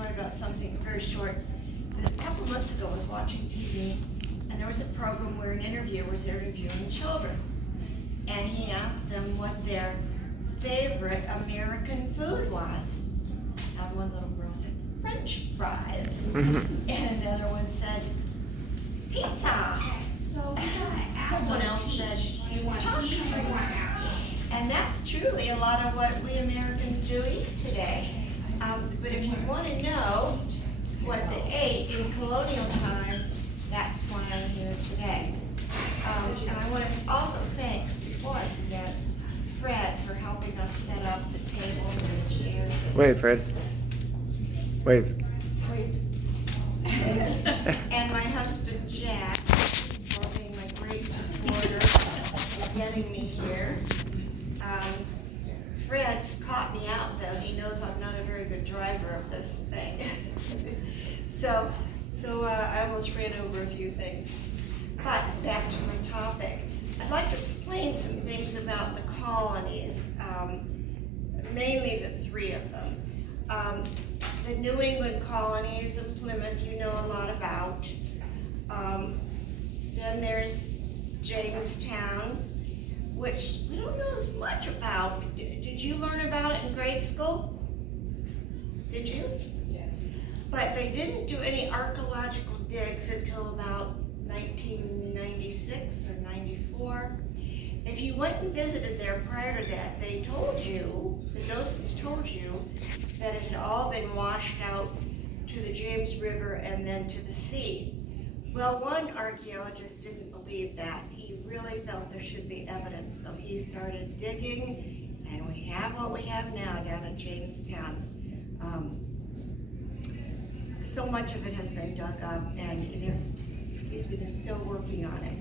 story about something very short. A couple months ago, I was watching TV, and there was a program where an interviewer was interviewing children. And he asked them what their favorite American food was. And one little girl said, French fries. And another one said, pizza. Someone else said, tacos. And that's truly a lot of what we Americans do eat today. But if you want to know what they ate in colonial times, that's why I'm here today. And I want to also thank, before I forget, Fred for helping us set up the tables and the chairs. Wait, Fred. Wave. And my husband Jack for being my great supporter in getting me here. Fred's caught me out though. He knows I'm not a very good driver of this thing. So I almost ran over a few things. But back to my topic. I'd like to explain some things about the colonies, mainly the three of them. The New England colonies of Plymouth, you know a lot about. Then there's Jamestown, which we don't know as much about. Did you learn about it in grade school? Did you? Yeah. But they didn't do any archaeological digs until about 1996 or 94. If you went and visited there prior to that, they told you, the docents told you, that it had all been washed out to the James River and then to the sea. Well, one archaeologist didn't believe that. He really felt there should be evidence, so he started digging, and we have what we have now down at Jamestown. So much of it has been dug up, and they're still working on it.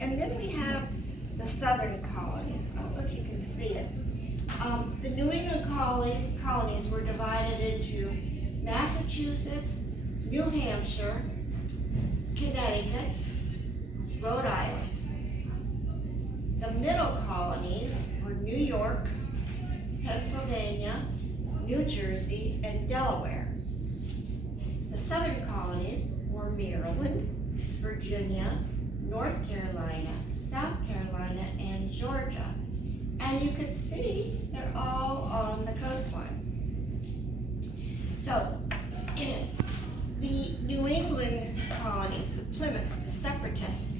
And then we have the southern colonies. I don't know if you can see it. The New England colonies were divided into Massachusetts, New Hampshire, Connecticut, Rhode Island. The middle colonies were New York, Pennsylvania, New Jersey, and Delaware. The southern colonies were Maryland, Virginia, North Carolina, South Carolina, and Georgia. And you can see they're all on the coastline. So, the New England colonies, the Plymouths, the Separatists,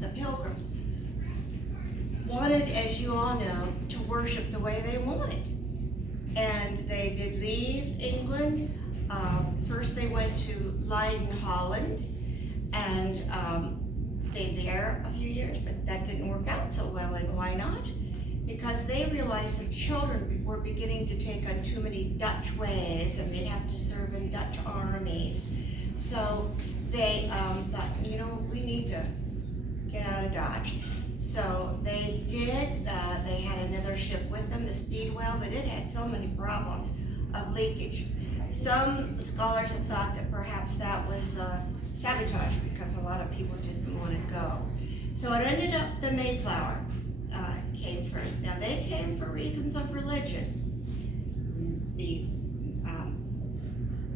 the Pilgrims, wanted, as you all know, to worship the way they wanted. And they did leave England. First they went to Leiden, Holland, and stayed there a few years, but that didn't work out so well. And why not? Because they realized that children were beginning to take on too many Dutch ways, and they'd have to serve in Dutch armies. So they thought, we need to get out of Dodge. So they did. They had another ship with them, the Speedwell, but it had so many problems of leakage. Some scholars have thought that perhaps that was sabotage because a lot of people didn't want to go. So it ended up the Mayflower came first. Now they came for reasons of religion. The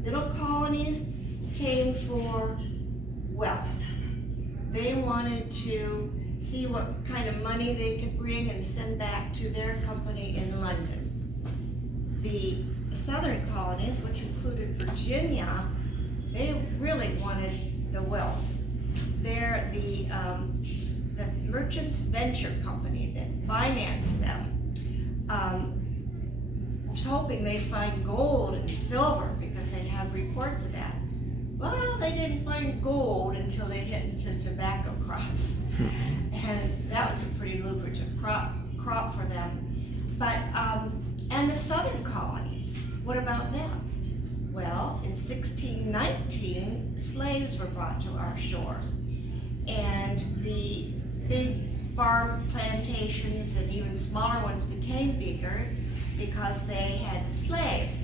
little colonies came for wealth. They wanted to see what kind of money they could bring and send back to their company in London. The southern colonies, which included Virginia, they really wanted the wealth. They're the Merchants Venture Company that financed them was hoping they'd find gold and silver because they'd have reports of that. Well, they didn't find gold until they hit into tobacco crops. And that was a pretty lucrative crop for them. But, and the southern colonies, what about them? Well, in 1619, slaves were brought to our shores. And the big farm plantations and even smaller ones became bigger because they had the slaves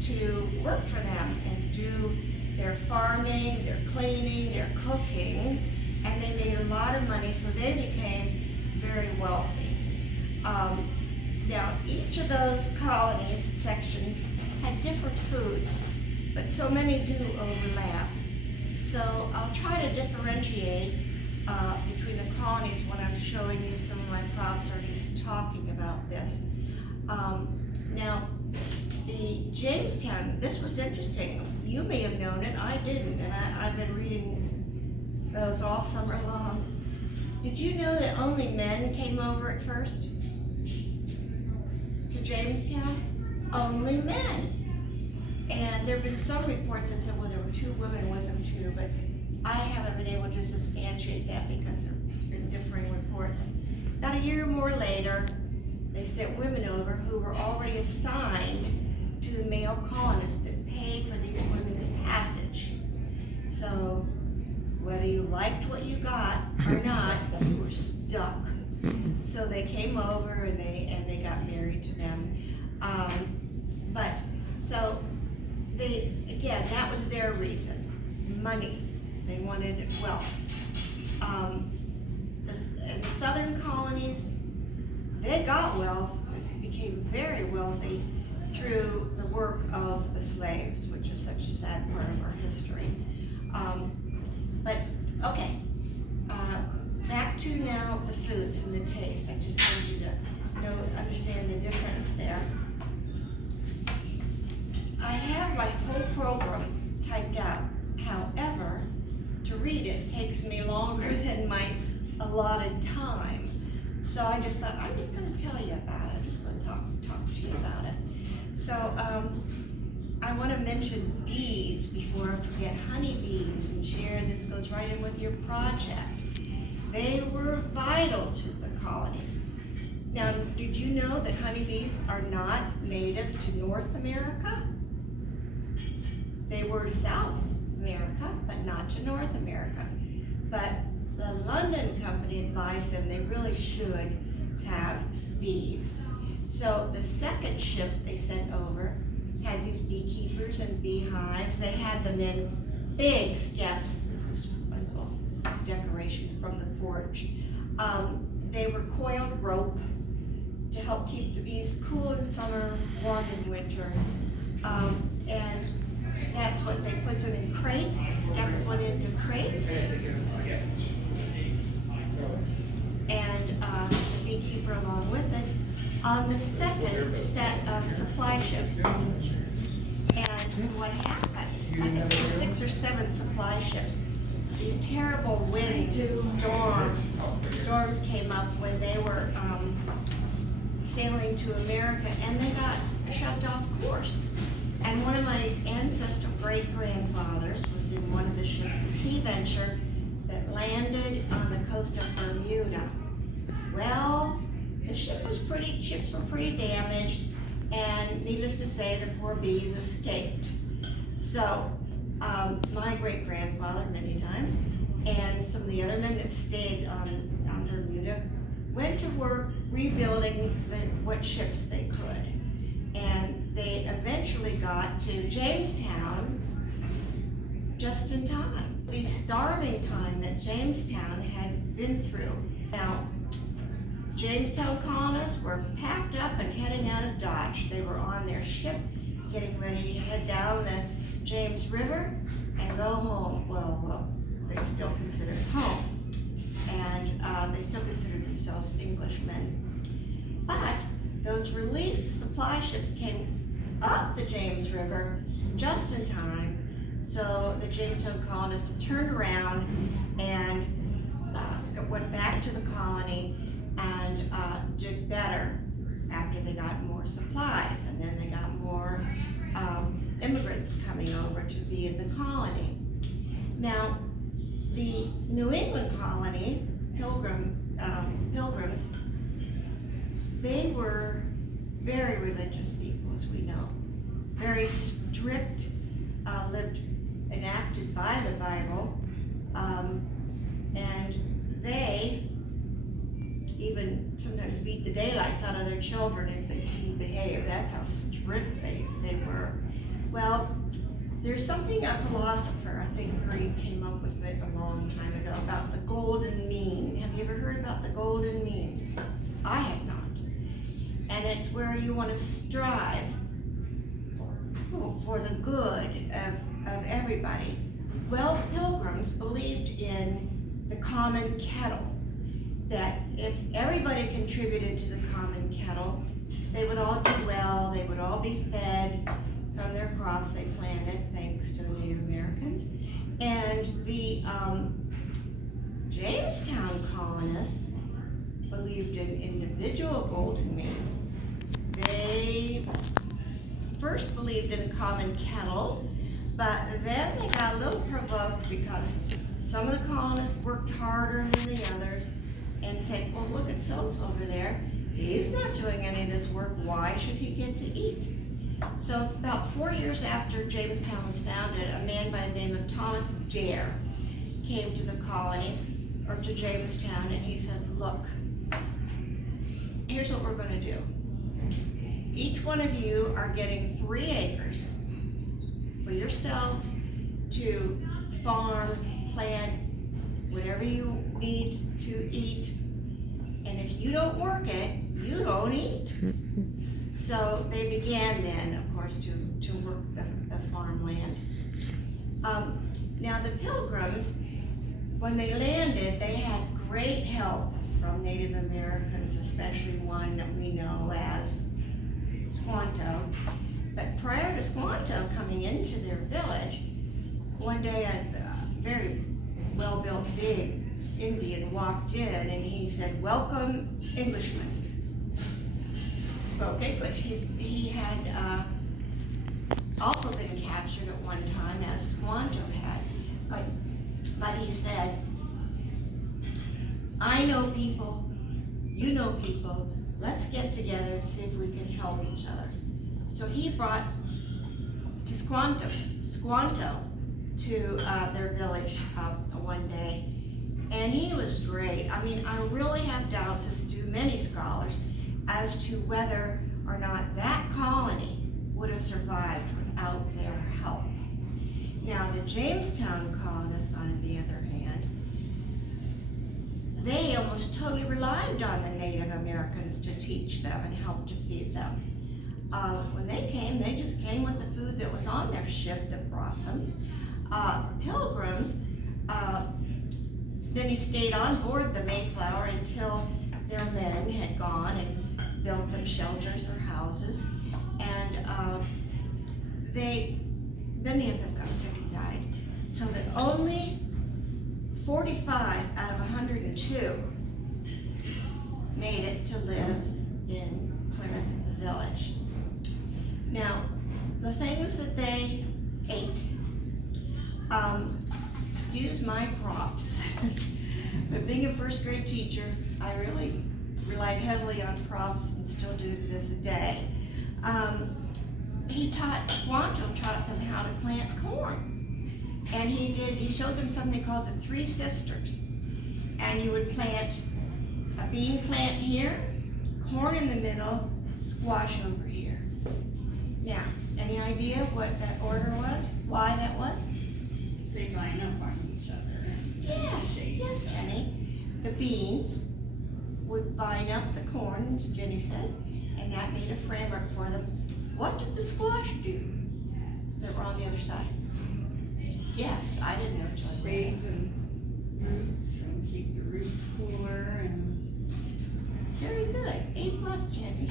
to work for them and do their farming, their cleaning, their cooking, and they made a lot of money, so they became very wealthy. Now, each of those colonies sections had different foods, but so many do overlap. So I'll try to differentiate between the colonies when I'm showing you some of my props or just talking about this. Now, the Jamestown, this was interesting. You may have known it, I didn't, and I've been reading those all summer long. Did you know that only men came over at first to Jamestown? Only men. And there have been some reports that said, well, there were 2 women with them too, but I haven't been able to substantiate that because there's been differing reports. About a year or more later, they sent women over who were already assigned to the male colonists that paid for these women's passage. So whether you liked what you got or not, you were stuck. So they came over and they got married to them. So again, that was their reason, money. They wanted wealth. In the southern colonies, they got wealth, became very wealthy through the work of the slaves, which is such a sad part of our history. Back to now the foods and the taste. I just wanted you to understand the difference there. I have my whole program typed out. However, to read it takes me longer than my allotted time. So I just thought, I'm just going to tell you about it. I'm just going to talk to you about it. So I want to mention bees before I forget, honeybees, and Sharon, this goes right in with your project. They were vital to the colonies. Now, did you know that honeybees are not native to North America? They were to South America, but not to North America. But the London Company advised them they really should have bees. So the second ship they sent over had these beekeepers and beehives. They had them in big skeps. This is just a little decoration from the porch. They were coiled rope to help keep the bees cool in summer, warm in winter. And that's what they put them in crates. The skeps went into crates. And the beekeeper along with it on the second set of supply ships. And what happened, I think there were 6 or 7 supply ships. These terrible winds and storms came up when they were sailing to America, and they got shoved off course. And one of my ancestral great-grandfathers was in one of the ships, the Sea Venture, that landed on the coast of Bermuda. Well, the ships were pretty damaged, and needless to say, the poor bees escaped. So, my great-grandfather, many times, and some of the other men that stayed on Bermuda, went to work rebuilding what ships they could. And they eventually got to Jamestown just in time. The starving time that Jamestown had been through. Now, Jamestown colonists were packed up and heading out of Dodge. They were on their ship, getting ready to head down the James River and go home. Well, they still considered it home. And they still considered themselves Englishmen. But those relief supply ships came up the James River just in time. So the Jamestown colonists turned around and went back to the colony and did better after they got more supplies, and then they got more immigrants coming over to be in the colony. Now, the New England colony, pilgrims, they were very religious people, as we know. Very strict, lived enacted by the Bible, and they even sometimes beat the daylights out of their children if they didn't behave. That's how strict they were. Well, there's something a philosopher, I think Greek, came up with it a long time ago about the golden mean. Have you ever heard about the golden mean? I had not. And it's where you want to strive for for the good of everybody. Well, the Pilgrims believed in the common kettle, that if everybody contributed to the common kettle, they would all do well, they would all be fed from their crops they planted, thanks to the Native Americans. And the Jamestown colonists believed in individual golden mean. They first believed in a common kettle, but then they got a little provoked because some of the colonists worked harder than the others and said, well, look at so-and-so over there. He's not doing any of this work. Why should he get to eat? So about 4 years after Jamestown was founded, a man by the name of Thomas Dare came to the colonies, or to Jamestown, and he said, look, here's what we're gonna do. Each one of you are getting 3 acres for yourselves to farm, plant, whatever you need to eat. And if you don't work it, you don't eat. So they began then, of course, to work the farmland. Now the Pilgrims, when they landed, they had great help from Native Americans, especially one that we know as Squanto. But prior to Squanto coming into their village, one day a very well-built big Indian walked in and he said, welcome, Englishmen. Spoke English. He had also been captured at one time, as Squanto had, but he said, I know people, you know people, let's get together and see if we can help each other. So he brought to Squanto to their village one day, and he was great. I mean, I really have doubts, as do many scholars, as to whether or not that colony would have survived without their help. Now, the Jamestown colonists, on the other hand, they almost totally relied on the Native Americans to teach them and help to feed them. When they came, they just came with the food that was on their ship that brought them. Pilgrims, then he stayed on board the Mayflower until their men had gone and built them shelters or houses. And many of them got sick and died. So that only 45 out of 102 made it to live in Plymouth Village. Now, the things that they ate, excuse my props, but being a first grade teacher, I really relied heavily on props and still do to this day. Squanto taught them how to plant corn. And he showed them something called the Three Sisters. And you would plant a bean plant here, corn in the middle, squash over here. Now, any idea what that order was? Why that was? They line up on each other. Yes, Jenny. The beans would vine up the corn, as Jenny said, and that made a framework for them. What did the squash do that were on the other side? Yes, I didn't know until I Shade the roots and keep the roots cooler and. Very good. A+, Jenny.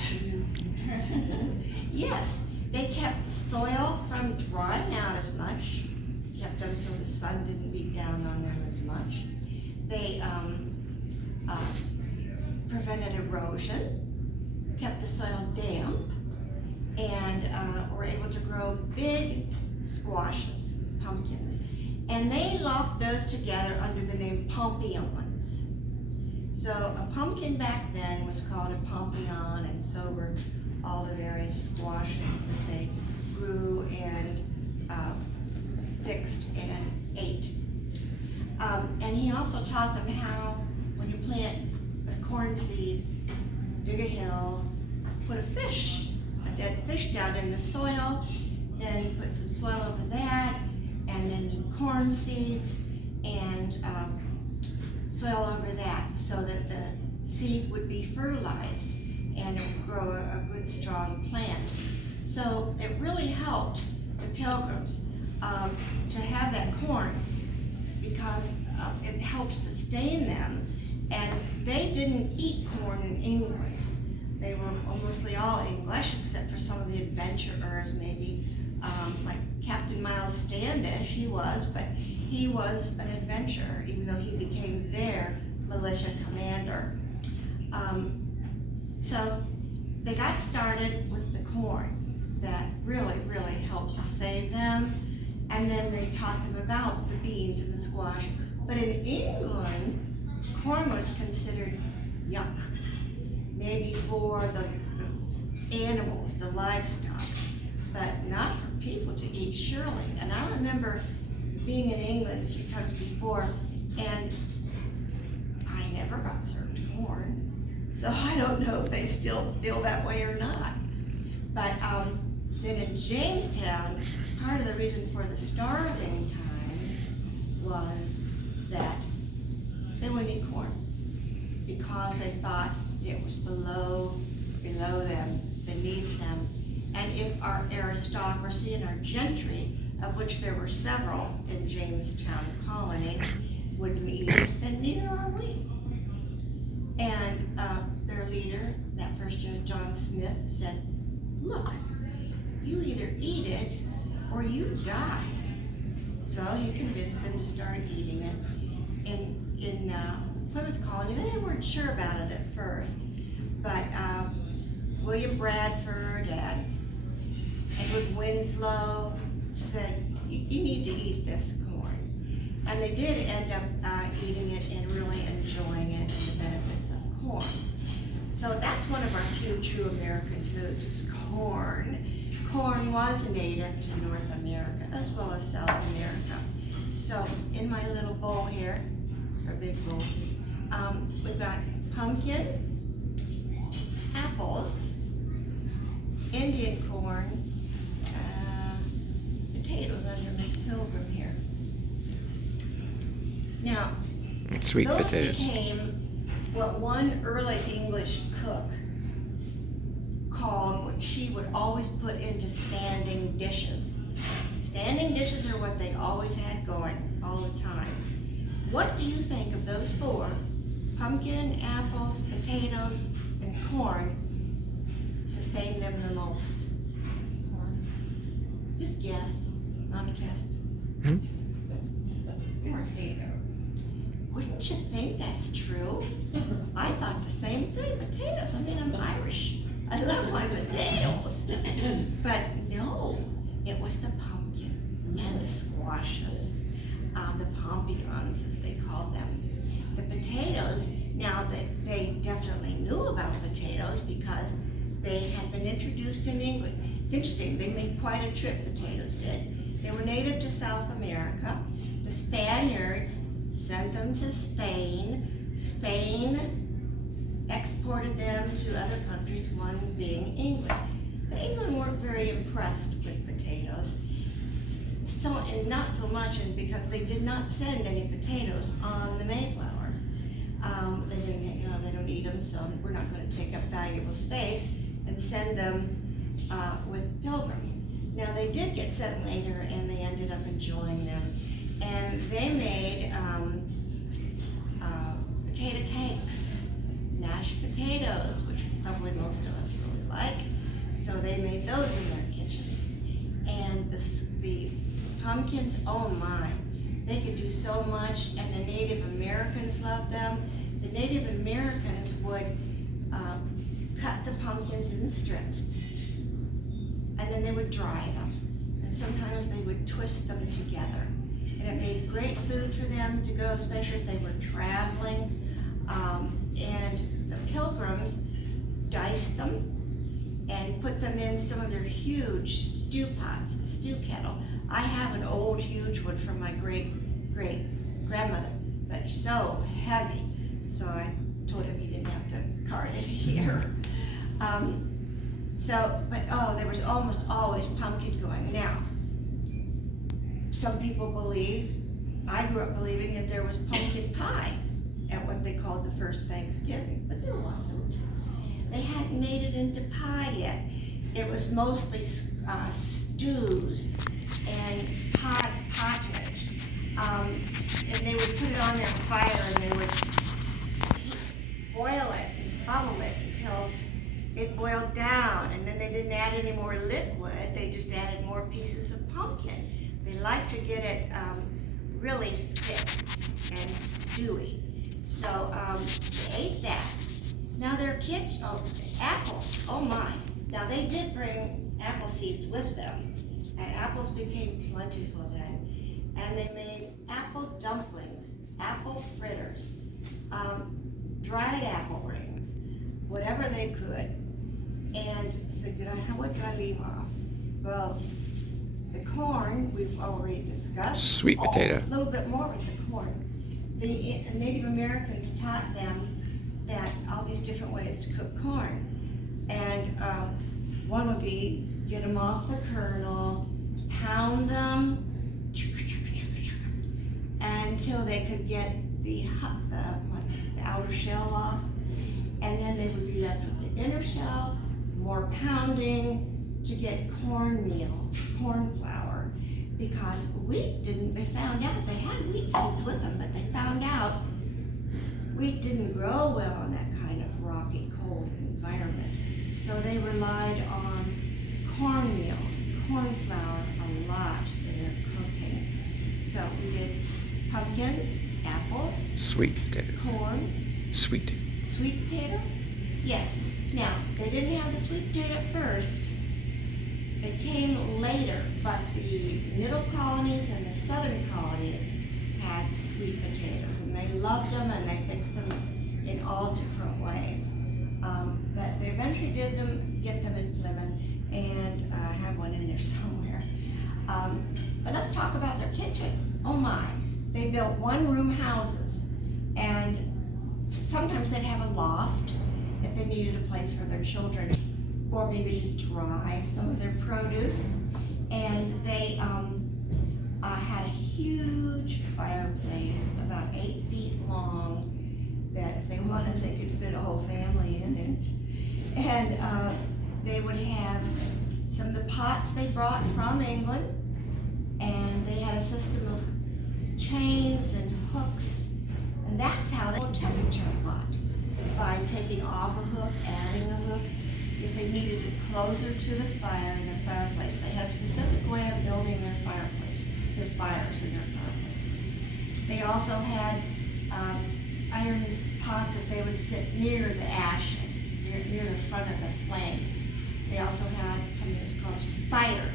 Yes, they kept the soil from drying out as much, kept them so the sun didn't beat down on them as much. They prevented erosion, kept the soil damp, and were able to grow big squashes, pumpkins. And they locked those together under the name pompions. So a pumpkin back then was called a pompion, and so were all the various squashes that they grew and fixed and ate. And he also taught them how, when you plant a corn seed, dig a hill, put a dead fish down in the soil, then you put some soil over that, and then you corn seeds and soil over that, so that the seed would be fertilized and it would grow a good strong plant. So it really helped the Pilgrims to have that corn because it helps sustain them. And they didn't eat corn in England. They were mostly all English, except for some of the adventurers, maybe like Captain Miles Standish. He was an adventurer, even though he became their militia commander. So they got started with the corn that really, really helped to save them. And then they taught them about the beans and the squash. But in England, corn was considered yuck, maybe for the animals, the livestock, but not for people to eat, surely. And I remember being in England a few times before, and I never got served corn. So I don't know if they still feel that way or not. But then in Jamestown, part of the reason for the starving time was that they wouldn't eat corn because they thought it was below them, beneath them. And if our aristocracy and our gentry, of which there were several in Jamestown colony, wouldn't eat it, then neither are we. And their leader, that first Judge John Smith, said, look, you either eat it or you die. So he convinced them to start eating it. In Plymouth Colony, they weren't sure about it at first, but William Bradford and Edward Winslow said, you need to eat this corn. And they did end up eating it and really enjoying it and the benefits of corn. So that's one of our few true American foods is corn. Corn was native to North America as well as South America. So in my little bowl here, or big bowl, we've got pumpkin, apples, Indian corn, potatoes under Miss Pilgrim here. Now, Sweet those potatoes. became what one early English cook called what she would always put into standing dishes. Standing dishes are what they always had going all the time. What do you think of those four? Pumpkin, apples, potatoes, and corn sustain them the most? Just guess, not a test. Potatoes. Wouldn't you think that's true? I thought the same thing, potatoes. I mean, I'm Irish. I love my potatoes. But no, it was the pumpkin and the squashes, the pompions as they called them. The potatoes, now they definitely knew about potatoes because they had been introduced in England. It's interesting, they made quite a trip, potatoes did. They were native to South America. The Spaniards sent them to Spain. Spain exported them to other countries, one being England. But England weren't very impressed with potatoes. So, and not so much because they did not send any potatoes on the Mayflower. They didn't, they don't eat them, so we're not going to take up valuable space and send them with pilgrims. Now they did get sent later, and they ended up enjoying them, and they made potato cakes, mashed potatoes, which probably most of us really like. So they made those in their kitchens, and the pumpkins, oh my, they could do so much, and the Native Americans loved them. The Native Americans would cut the pumpkins in strips, and then they would dry them, and sometimes they would twist them together. And it made great food for them to go, especially if they were traveling. And the pilgrims diced them and put them in some of their huge stew pots, the stew kettle. I have an old huge one from my great-great-grandmother, but so heavy. So I told him he didn't have to cart it here. There was almost always pumpkin going. Now, some people believe, I grew up believing that there was pumpkin pie at what they called the first Thanksgiving, but there wasn't. They hadn't made it into pie yet. It was mostly stews and pottage. And they would put it on their fire and they would boil it and bubble it until it boiled down, and then they didn't add any more liquid, they just added more pieces of pumpkin. They like to get it really thick and stewy. So they ate that. Now their kids, apples, oh my. Now they did bring apple seeds with them, and apples became plentiful then. And they made apple dumplings, apple fritters, dried apple rings, whatever they could. And so what did I leave off? Well, the corn, we've already discussed. Sweet potato. A little bit more with the corn. The Native Americans taught them that all these different ways to cook corn. And one would be get them off the kernel, pound them until they could get the outer shell off. And then they would be left with the inner shell, more pounding to get cornmeal, corn flour, because they found out they had wheat seeds with them, but they found out wheat didn't grow well in that kind of rocky, cold environment. So they relied on cornmeal, corn flour a lot in their cooking. So we did pumpkins, apples, Sweet potato. corn, Sweet. sweet potato? Yes. Now, they didn't have the sweet potato at first. It came later, but the middle colonies and the southern colonies had sweet potatoes, and they loved them, and they fixed them in all different ways. But they eventually did get them in Plymouth, and I have one in there somewhere. But let's talk about their kitchen. Oh my, they built one-room houses, and sometimes they'd have a loft if they needed a place for their children, or maybe to dry some of their produce. And they had a huge fireplace, about 8 feet long, that if they wanted, they could fit a whole family in it. And they would have some of the pots they brought from England, and they had a system of chains and hooks, and that's how they would temperature a lot, by taking off a hook, adding a hook. If they needed it closer to the fire in the fireplace, they had a specific way of building their fireplaces, their fires in their fireplaces. They also had iron pots that they would sit near the ashes, near the front of the flames. They also had something that was called a spider,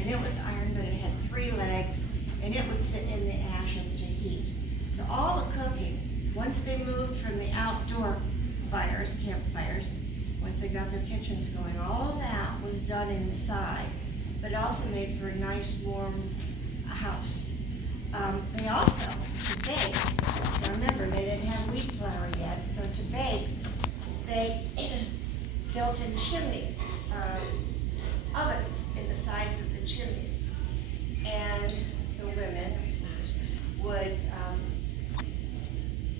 and it was iron, but it had 3 legs, and it would sit in the ashes to heat. So all the cooking, once they moved from the outdoor fires, campfires, once they got their kitchens going, all of that was done inside, but it also made for a nice warm house. They also, to bake, now remember, they didn't have wheat flour yet, so to bake, they built in chimneys, ovens in the sides of the chimneys. And the women would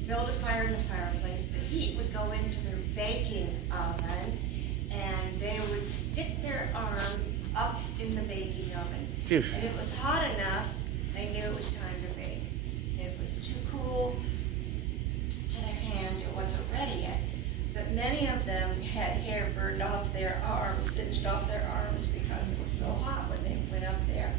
build a fire in the fireplace. The heat would go into their baking oven, and they would stick their arm up in the baking oven. Phew. And it was hot enough, they knew it was time to bake. If it was too cool to their hand, it wasn't ready yet. But many of them had hair burned off their arms, singed off their arms, because it was so hot when they went up there.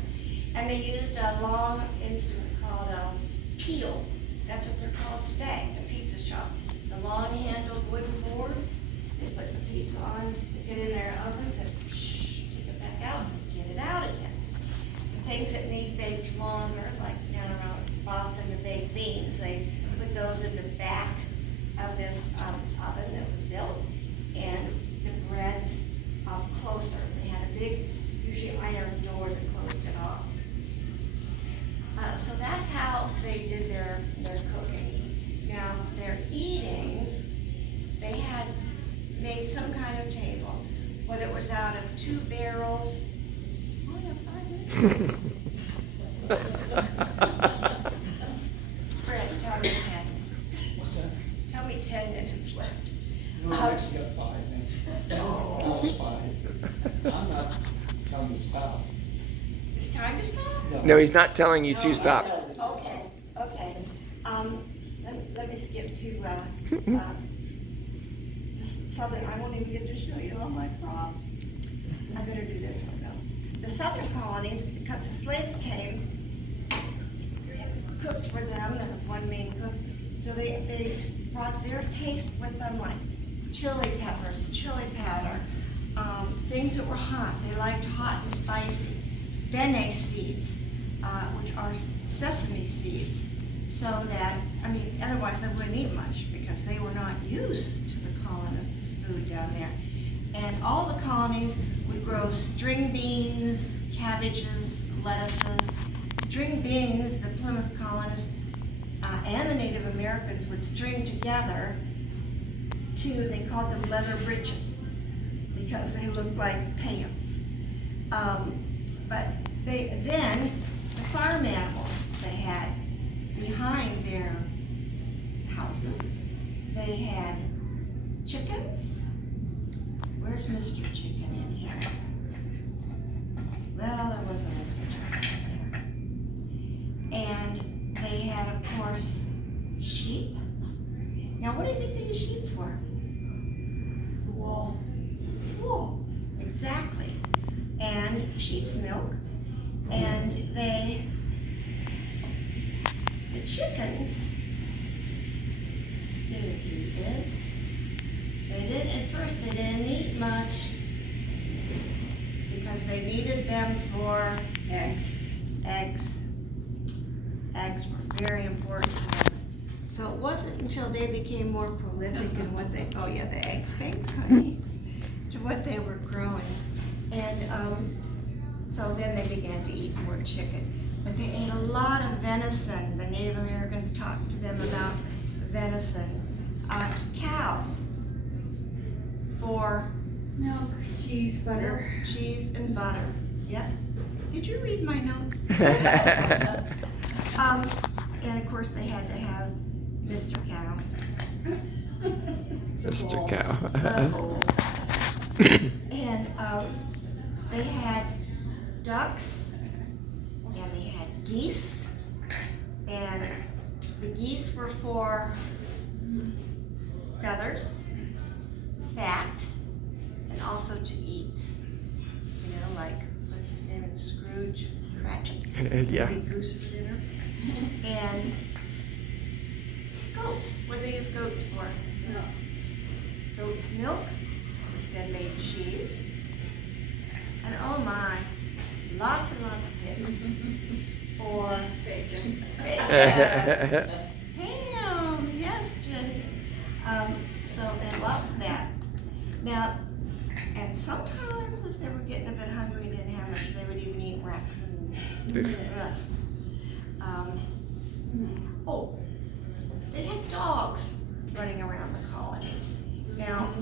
And they used a long instrument called a peel. That's what they're called today, the pizza shop. The long-handled wooden boards, they put the pizza on, stick it in their ovens, and take it back out, and get it out again. The things that need baked longer, like down around Boston, the baked beans, they put those in the back of this oven that was built, and the breads up closer. They had a big, usually iron door that closed it off. So that's how they did their cooking. Now, their eating, they had made some kind of table, whether it was out of 2 barrels. Oh, yeah, 5 minutes. Fred, tell me 10. What's that? Tell me 10 minutes left. No, I actually got 5 minutes. That was 5. I'm not telling you to stop. No, he's not telling you to stop. Okay, okay. Let me skip to, the southern, I won't even get to show you all my props. I better do this one though. The southern colonies, because the slaves came, cooked for them, there was one main cook, so they brought their taste with them, like chili peppers, chili powder, things that were hot. They liked hot and spicy. Bene seeds, which are sesame seeds, so that, I mean, otherwise they wouldn't eat much because they were not used to the colonists' food down there. And all the colonies would grow string beans, cabbages, lettuces. String beans, the Plymouth colonists and the Native Americans would string together to, they called them leather breeches because they looked like pants. But then the farm animals they had behind their houses, they had chickens. Where's Mr. Chicken in here? Well, there was a Mr. Chicken in here. And they had, of course, sheep. Now, what do you think they use sheep for? Wool. Wool, exactly. And sheep's milk. And the chickens, there he is. At first they didn't eat much because they needed them for Eggs. eggs. Eggs were very important to them. So it wasn't until they became more prolific in what they, oh yeah, the eggs, thanks honey, to what they were growing. And so then they began to eat more chicken. But they ate a lot of venison. The Native Americans talked to them about venison. Cows for Milk, cheese, butter. milk, cheese, and butter. Yep. Did you read my notes? And of course they had to have Mr. Cow. It's a Mr. bowl. Cow. And they had ducks, and they had geese, and the geese were for feathers, fat, and also to eat. You know, like, what's his name in Scrooge? Cratchit? Yeah. Big goose for dinner. And goats. What did they use goats for? No. Goat's milk, which then made cheese. And oh my, lots and lots of pigs for Bacon. bacon. Ham, yes, Jenny. So they had lots of that. Now, and sometimes if they were getting a bit hungry and didn't have much, they would even eat raccoons. Ugh. Oh, they had dogs running around the colony. Now,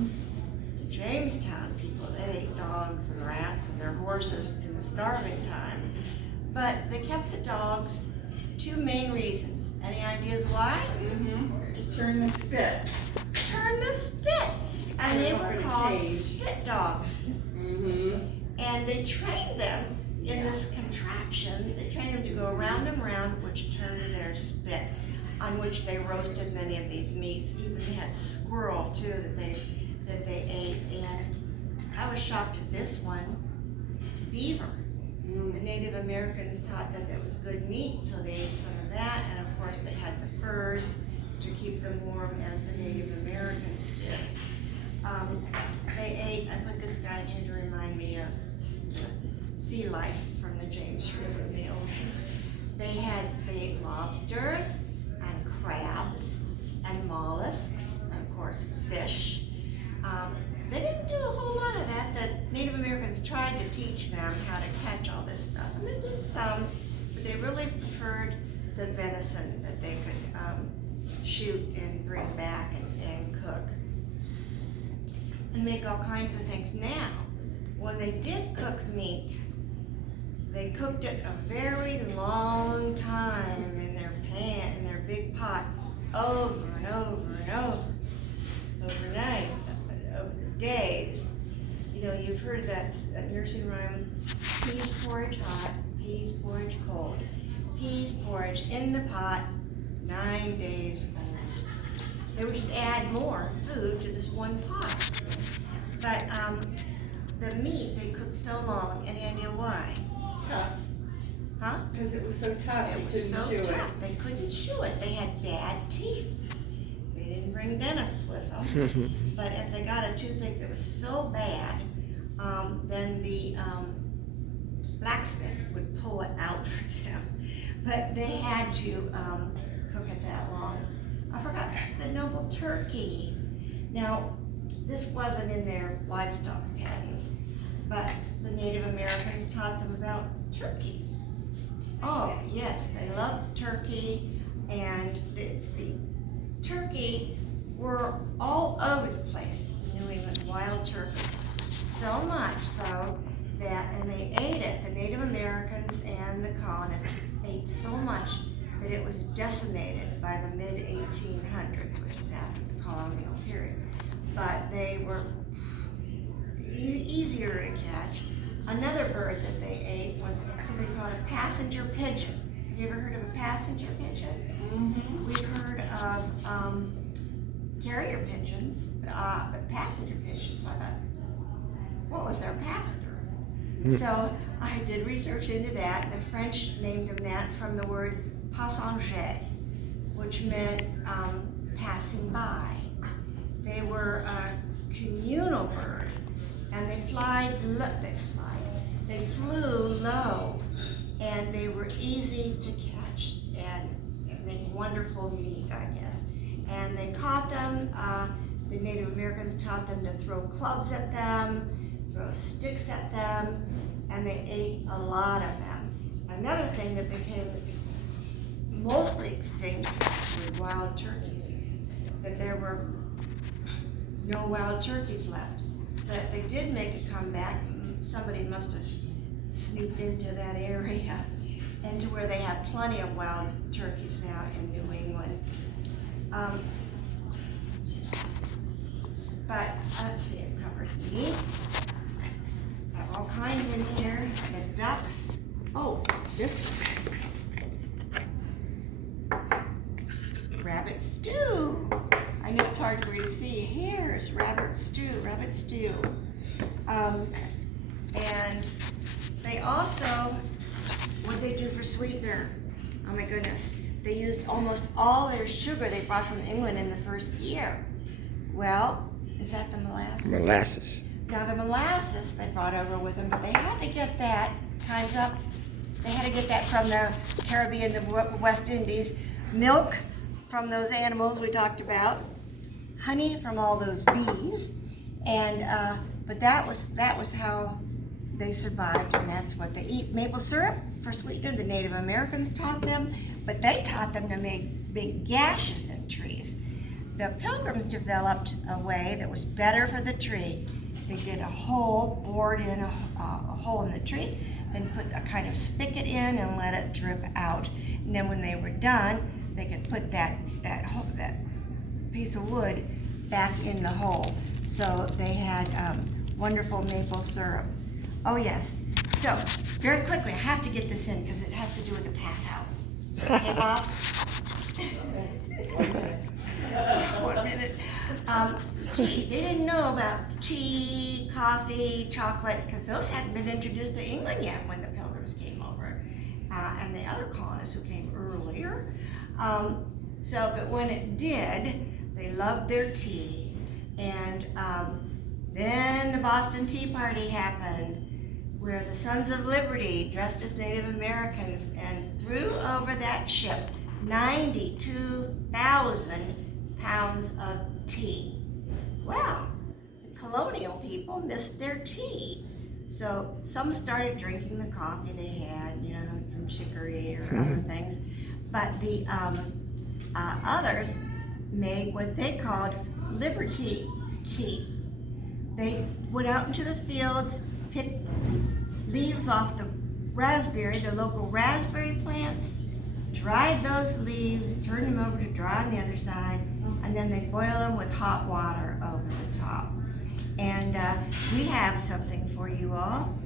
the Jamestown people, they ate dogs and rats and their horses in the starving time. But they kept the dogs, two main reasons. Any ideas why? To turn the spit. Turn the spit. And they were Over the called cage. spit dogs. And they trained them in this contraption. They trained them to go around and around, which turned their spit, on which they roasted many of these meats. Even they had squirrel too that they ate. And I was shocked at this one, beaver. The Native Americans taught that it was good meat, so they ate some of that. And of course, they had the furs to keep them warm, as the Native Americans did. They ate, I put this guy in here to remind me of the sea life from the James River in the ocean. They ate lobsters and crabs and mollusks, and of course fish. They didn't do a whole lot of that. The Native Americans tried to teach them how to catch all this stuff, and they did some, but they really preferred the venison that they could shoot and bring back and cook and make all kinds of things. Now, when they did cook meat, they cooked it a very long time in their pan, in their big pot, over and over and over, overnight, over the days. You know, you've heard that nursery rhyme, peas porridge hot, peas porridge cold. Peas porridge in the pot, 9 days old. They would just add more food to this one pot. But the meat they cooked so long, any idea why? Tough, Huh? because it was so tough, It they was couldn't so chew it. tough, they couldn't chew it, they had bad teeth. They didn't bring dentists with them, but if they got a toothache that was so bad, then the blacksmith would pull it out for them. But they had to cook it that long. I forgot the noble turkey. Now, this wasn't in their livestock patents, but the Native Americans taught them about turkeys. Oh, yes, they loved turkey, and the turkey were all over the place in New England, wild turkeys. So much so that, and they ate it, the Native Americans and the colonists ate so much that it was decimated by the mid-1800s, which is after the colonial period. But they were easier to catch. Another bird that they ate was something called a passenger pigeon. Have you ever heard of a passenger pigeon? Mm-hmm. We've heard of carrier pigeons, but passenger pigeons, I thought, what was their passenger? So I did research into that. The French named them that from the word passager, which meant passing by. They were a communal bird, and they flew low, and they were easy to catch and make wonderful meat, I guess. And they caught them, the Native Americans taught them to throw clubs at them, throw sticks at them, and they ate a lot of them. Another thing that became mostly extinct were wild turkeys, that there were no wild turkeys left. But they did make a comeback. Somebody must have sneaked into that area, and to where they have plenty of wild turkeys now in New England. But let's see, I've covered meats. I have all kinds in here. The ducks. Oh, this one. Rabbit stew. I know it's hard for you to see. Here's rabbit stew. And they also, what they do for sweetener? Oh my goodness. They used almost all their sugar they brought from England in the first year. Well, is that the molasses? Molasses. Now the molasses they brought over with them, but they had to get that, time's up, they had to get that from the Caribbean, the West Indies, milk from those animals we talked about, honey from all those bees, and but that was how they survived, and that's what they eat. Maple syrup for sweetener, the Native Americans taught them, but they taught them to make big gashes in trees. The Pilgrims developed a way that was better for the tree. They did a hole, bored in a hole in the tree, then put a kind of spigot in and let it drip out. And then when they were done, they could put that piece of wood back in the hole. So they had wonderful maple syrup. Oh yes. So very quickly, I have to get this in because it has to do with the pass out. Okay, boss? 1 minute. Tea. They didn't know about tea, coffee, chocolate, because those hadn't been introduced to England yet when the Pilgrims came over, and the other colonists who came earlier. But when it did, they loved their tea, and then the Boston Tea Party happened, where the Sons of Liberty, dressed as Native Americans, and threw over that ship 92,000 pounds of tea. Wow, the colonial people missed their tea. So some started drinking the coffee they had, from chicory or other things. But the others made what they called liberty tea. They went out into the fields, picked leaves off the local raspberry plants, dried those leaves, turned them over to dry on the other side, and then they boil them with hot water over the top. And we have something for you all.